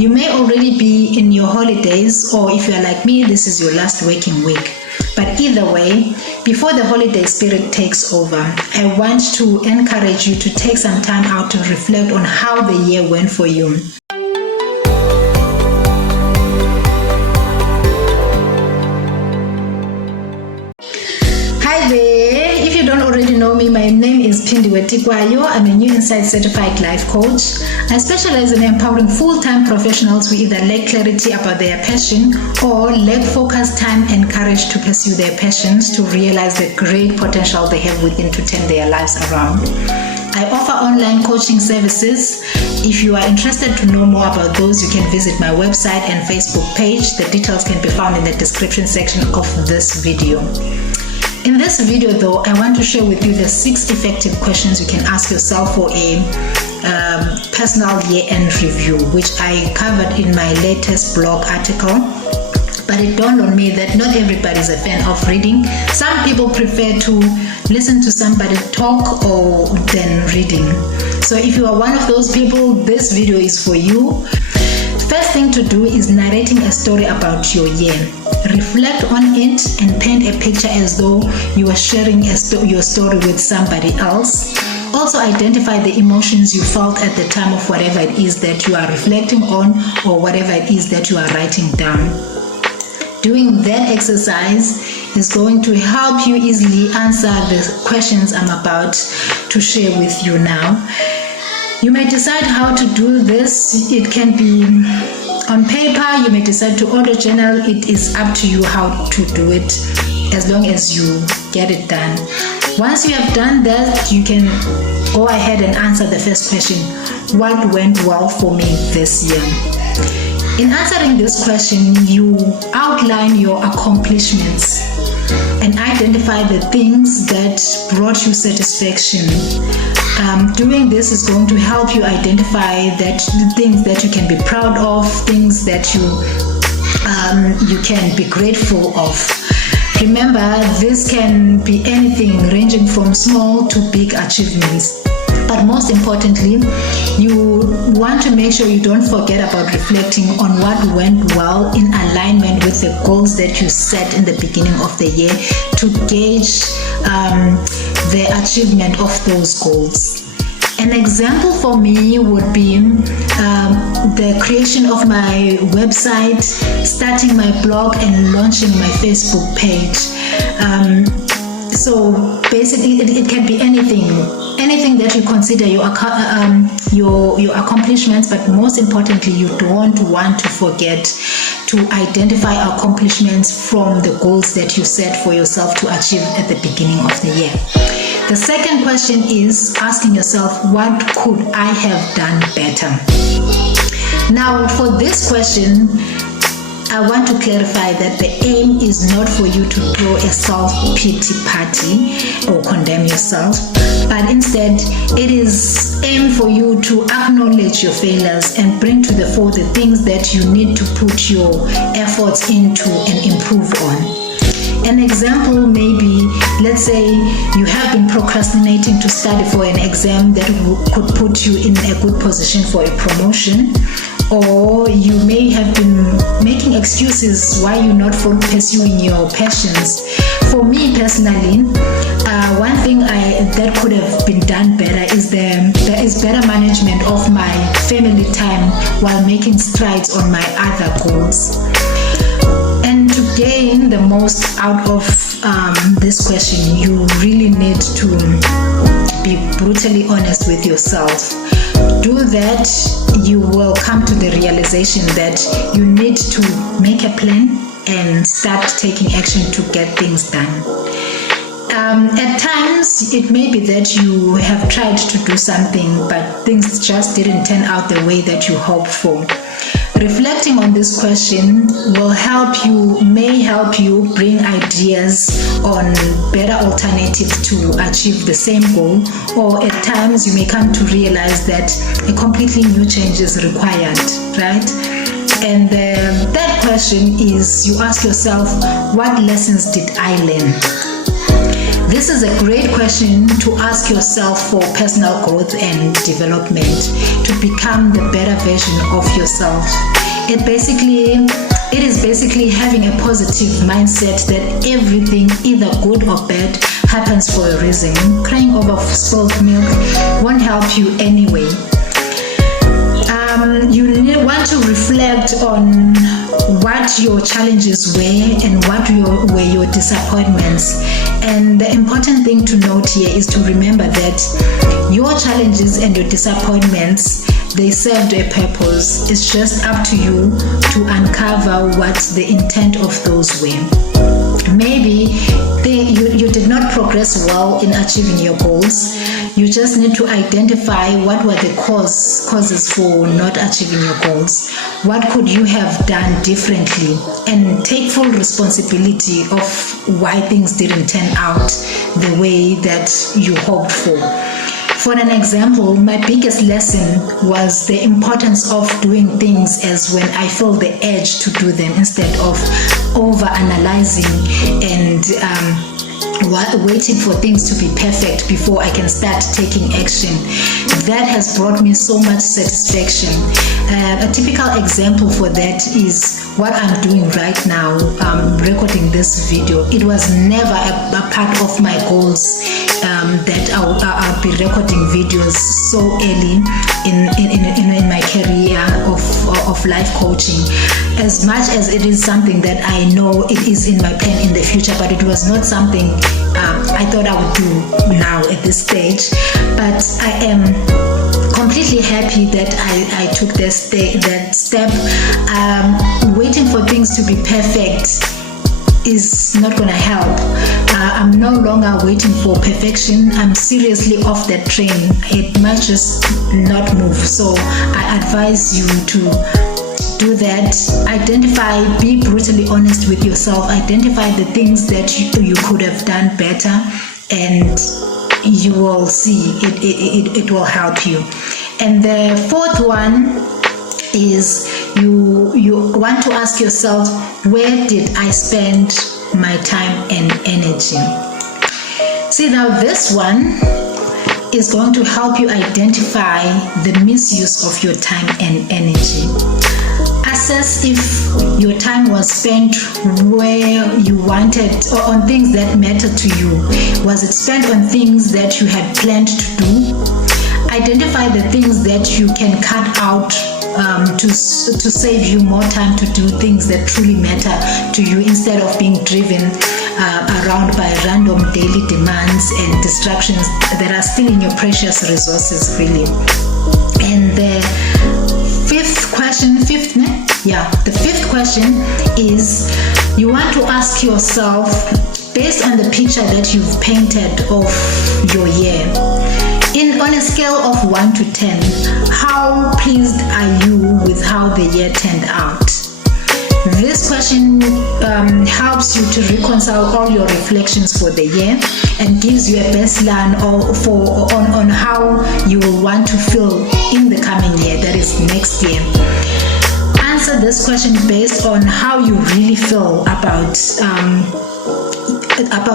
You may already be in your holidays, or if you're like me, this is your last working week. But either way, before the holiday spirit takes over, I want to encourage you to take some time out to reflect on how the year went for you. Hi there. If you don't already know me, my name is Pindiwe Tikwayo. I'm a New Insight Certified Life Coach. I specialize in empowering full-time professionals who either lack clarity about their passion or lack focus, time, and courage to pursue their passions to realize the great potential they have within to turn their lives around. I offer online coaching services. If you are interested to know more about those, you can visit my website and Facebook page. The details can be found in the description section of this video. In this video though, I want to share with you the 6 effective questions you can ask yourself for a personal year-end review, which I covered in my latest blog article. But it dawned on me that not everybody is a fan of reading. Some people prefer to listen to somebody talk or than reading. So if you are one of those people, this video is for you. First thing to do is narrating a story about your year. Reflect on it and paint a picture as though you are sharing your story with somebody else. Also identify the emotions you felt at the time of whatever it is that you are reflecting on or whatever it is that you are writing down. Doing that exercise is going to help you easily answer the questions I'm about to share with you now. You may decide how to do this. It can be on paper. You may decide to auto journal. It is up to you how to do it, as long as you get it done. Once you have done that, you can go ahead and answer the first question: what went well for me this year? In answering this question, you outline your accomplishments and identify the things that brought you satisfaction. Doing this is going to help you identify that the things that you can be proud of, things that you can be grateful of. Remember, this can be anything ranging from small to big achievements. But most importantly, you want to make sure you don't forget about reflecting on what went well in alignment with the goals that you set in the beginning of the year to gauge the achievement of those goals. An example for me would be the creation of my website, starting my blog, and launching my Facebook page. So basically, it can be anything that you consider your accomplishments, but most importantly, you don't want to forget to identify accomplishments from the goals that you set for yourself to achieve at the beginning of the year. The second question is asking yourself, what could I have done better? Now, for this question, I want to clarify that the aim is not for you to throw a self-pity party or condemn yourself, but instead it is aim for you to acknowledge your failures and bring to the fore the things that you need to put your efforts into and improve on. An example may be, let's say you have been procrastinating to study for an exam that could put you in a good position for a promotion, or you may have been making excuses why you're not pursuing your passions. For me personally, one thing that could have been done better is there is better management of my family time while making strides on my other goals. And to gain the most out of this question, you really need to be brutally honest with yourself. Do that, you will come to the realization that you need to make a plan and start taking action to get things done. At times, it may be that you have tried to do something, but things just didn't turn out the way that you hoped for. Reflecting on this question may help you bring ideas on better alternatives to achieve the same goal, or at times you may come to realize that a completely new change is required, right? And the third question is, you ask yourself, what lessons did I learn? This is a great question to ask yourself for personal growth and development, to become the better version of yourself. It is basically having a positive mindset that everything, either good or bad, happens for a reason. Crying over spilled milk won't help you anyway. You want to reflect on what your challenges were and what were your disappointments. And the important thing to note here is to remember that your challenges and your disappointments, they served a purpose. It's just up to you to uncover what the intent of those were. Maybe you did not progress well in achieving your goals. You just need to identify what were the causes for not achieving your goals. What could you have done differently? And take full responsibility of why things didn't turn out the way that you hoped for. For an example, my biggest lesson was the importance of doing things as when I feel the urge to do them, instead of over-analyzing and waiting for things to be perfect before I can start taking action. That has brought me so much satisfaction. A typical example for that is what I'm doing right now, recording this video. It was never a part of my goals that I'll be recording videos so early in my career of life coaching. As much as it is something that I know it is in my plan in the future, but it was not something I thought I would do now at this stage. But I am completely happy that I took that step. Waiting for things to be perfect is not going to help. I'm no longer waiting for perfection. I'm seriously off that train. It might just not move. So I advise you to do that. Identify, be brutally honest with yourself. Identify the things that you could have done better, and you will see it will help you. And the fourth one is you want to ask yourself, where did I spend my time and energy? See, now this one is going to help you identify the misuse of your time and energy. Assess if your time was spent where you wanted, or on things that mattered to you. Was it spent on things that you had planned to do? Identify the things that you can cut out to save you more time to do things that truly matter to you, instead of being driven around by random daily demands and distractions that are stealing your precious resources, really. And the fifth question is, you want to ask yourself, based on the picture that you've painted of your year, on a scale of 1 to 10, how pleased are you with how the year turned out? This question helps you to reconcile all your reflections for the year and gives you a baseline on how you will want to feel in the coming year, that is next year. Answer this question based on how you really feel about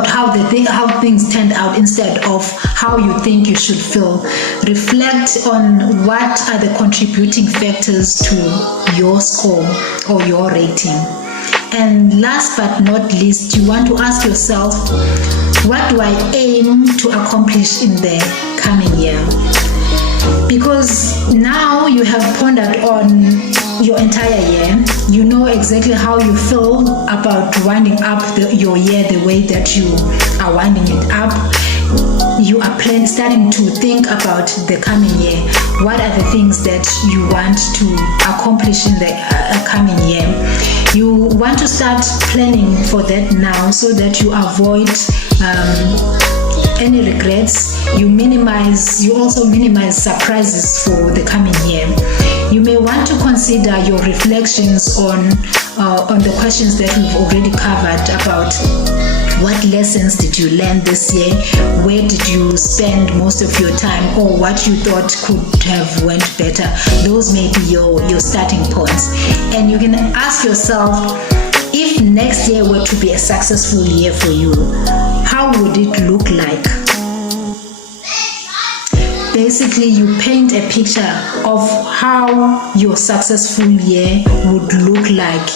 how things turned out, instead of how you think you should feel. Reflect on what are the contributing factors to your score or your rating. And last but not least, you want to ask yourself, what do I aim to accomplish in the coming year? Because now you have pondered on your entire year, you know exactly how you feel about winding up your year the way that you are winding it up. You are starting to think about the coming year. What are the things that you want to accomplish in the coming year? You want to start planning for that now, so that you avoid any regrets. You also minimize surprises for the coming year. You may want to consider your reflections on the questions that we've already covered about what lessons did you learn this year, where did you spend most of your time, or what you thought could have went better. Those may be your starting points. And you can ask yourself, if next year were to be a successful year for you, how would it look like? Basically, you paint a picture of how your successful year would look like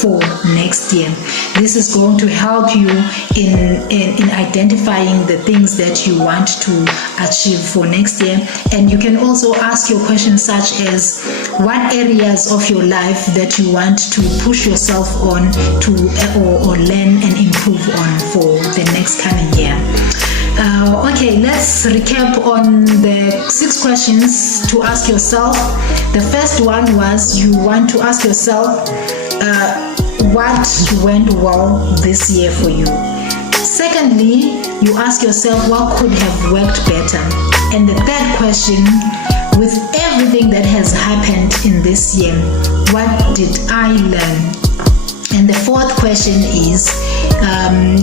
for next year. This is going to help you in identifying the things that you want to achieve for next year. And you can also ask your questions such as what areas of your life that you want to push yourself on to or learn and improve on for the next coming year. Okay, let's recap on the 6 questions to ask yourself. The first one was you want to ask yourself what went well this year for you. Secondly, you ask yourself what could have worked better. And the third question, with everything that has happened in this year, what did I learn? And the fourth question is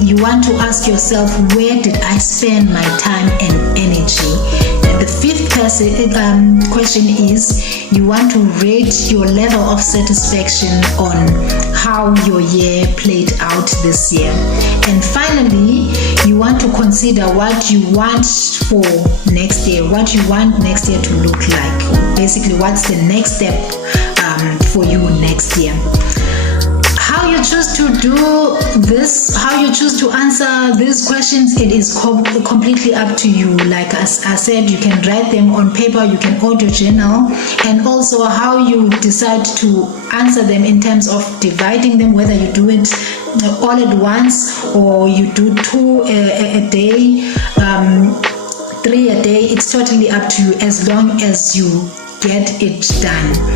you want to ask yourself, where did I spend my time and energy? And the fifth question is you want to rate your level of satisfaction on how your year played out this year. And finally, you want to consider what you want for next year, what you want next year to look like. Basically, what's the next step for you next year. How you choose to do this, how you choose to answer these questions, it is completely up to you. Like as I said, you can write them on paper, you can audio journal, and also how you decide to answer them in terms of dividing them, whether you do it all at once or you do 2 a day, 3 a day. It's totally up to you as long as you get it done.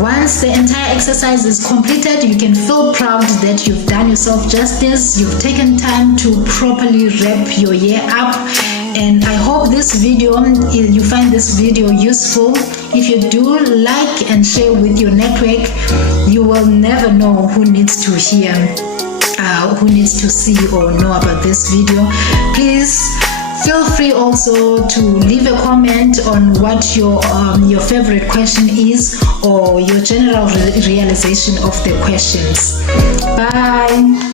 Once the entire exercise is completed, you can feel proud that you've done yourself justice. You've taken time to properly wrap your year up. And I hope this video, you find this video useful. If you do, like and share with your network. You will never know who needs to hear, who needs to see or know about this video. Please feel free also to leave a comment on what your favorite question is or your general realization of the questions. Bye.